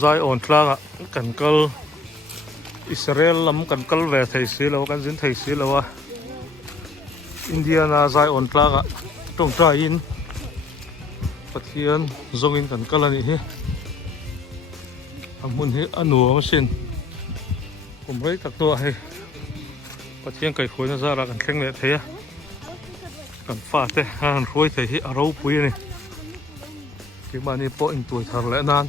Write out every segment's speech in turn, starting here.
Zai on tlang kan kal Israel lam kan kal ve thei si lo kan zin thei si lo a India na zai on tlang tong tra in pathian zong in kan kal ani hi hmun hi anu ma sin kum rei tak to hai pathian kai khoi na zara kan thleng le thei a kan fa te han khoi thei hi aro pui ni ki mani po in tui thar le nan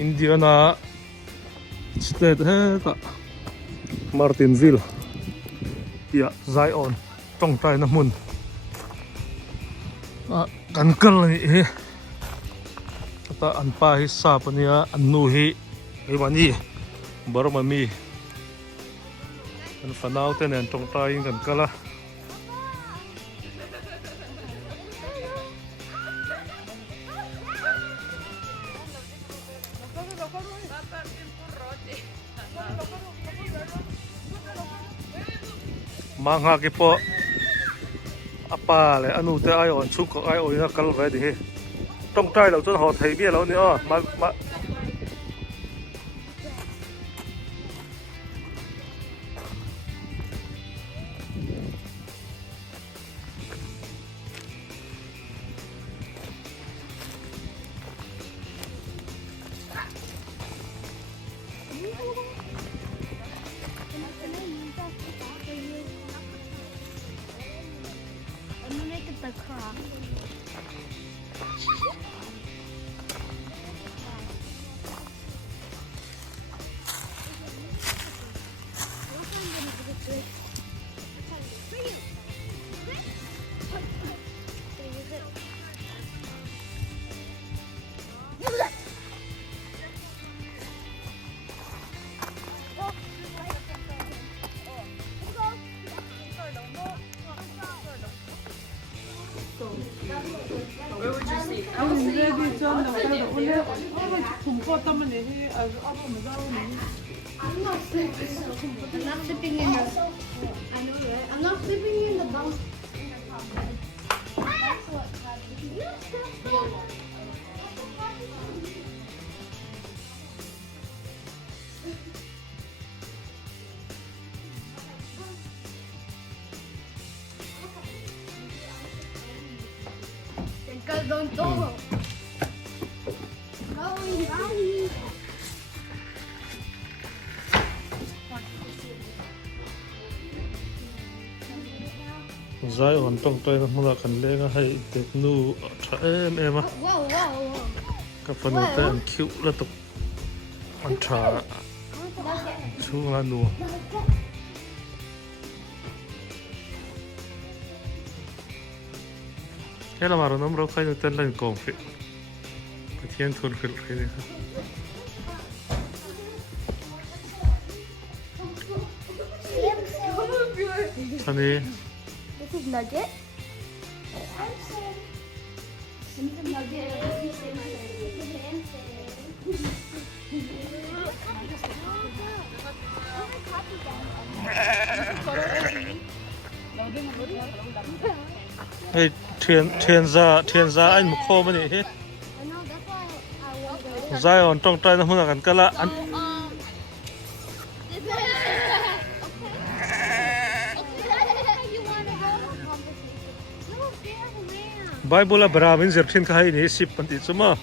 Indiana state heta Martinville ya Zion Țawngțaina hmun kan kal ni hi ta an pa hi sa pania an nu hi ei mani barma mi an fanau ten an Țawngțaina kan kala mang ha ki po apa le anu te ai on chuk ko ai oi na kal ve di hi Țawngțaina lo chon ho thei bia lo ni a ma I'm not sleeping in the. I know that. I'm not sleeping in the bunk. Don't go. Zai on Țawngțaina hmuna kan lenga hai tek nu tha em a ka panu te an khiu la tuk an tha chung la nu hela maro nam ro khai nu ten lan kong fi pathian thun khil khai ni kha Sunny. This is Nugget. Hey, thiên gia anh một khô mà nhỉ? Zion Țawngțaina hmuna kan kala an Bible Brahmin zerthin ka hai ni sip panti chuma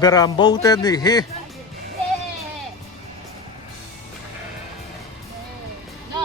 Beram bo ten ni hi No.